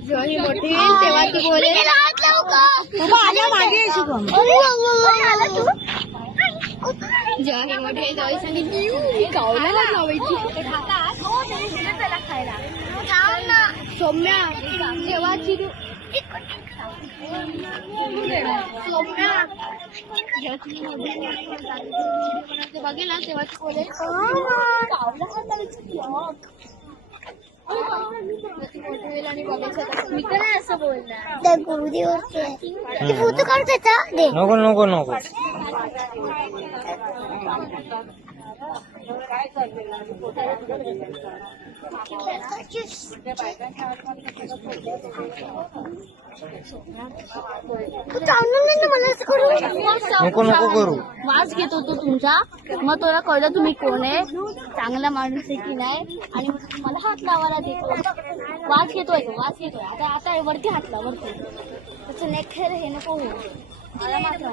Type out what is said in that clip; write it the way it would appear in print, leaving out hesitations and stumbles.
जेव्हा ही मोठी येईल तेव्हा ती बोलेल आल्या मागे जेव्हा ही मोठी येईल तेव्हा सांगितली गावला लावायची सौम्या जेव्हा चिरू सौम्या बघेल ना तेव्हा ती बोलेल मी तर नाही असं बोलणार फोटो काढू त्याचा नको नको नको नको नको करू वास घेतो तो तुमचा मग तुला कळलं तुम्ही कोण आहे चांगला माणूस आहे की नाही आणि मग तुम्हाला हात लावायला देतो वास घेतोय तो वास घेतोय आता आता वरती हात लाव वरती त्याचं नेक हे नको हो मला मात्र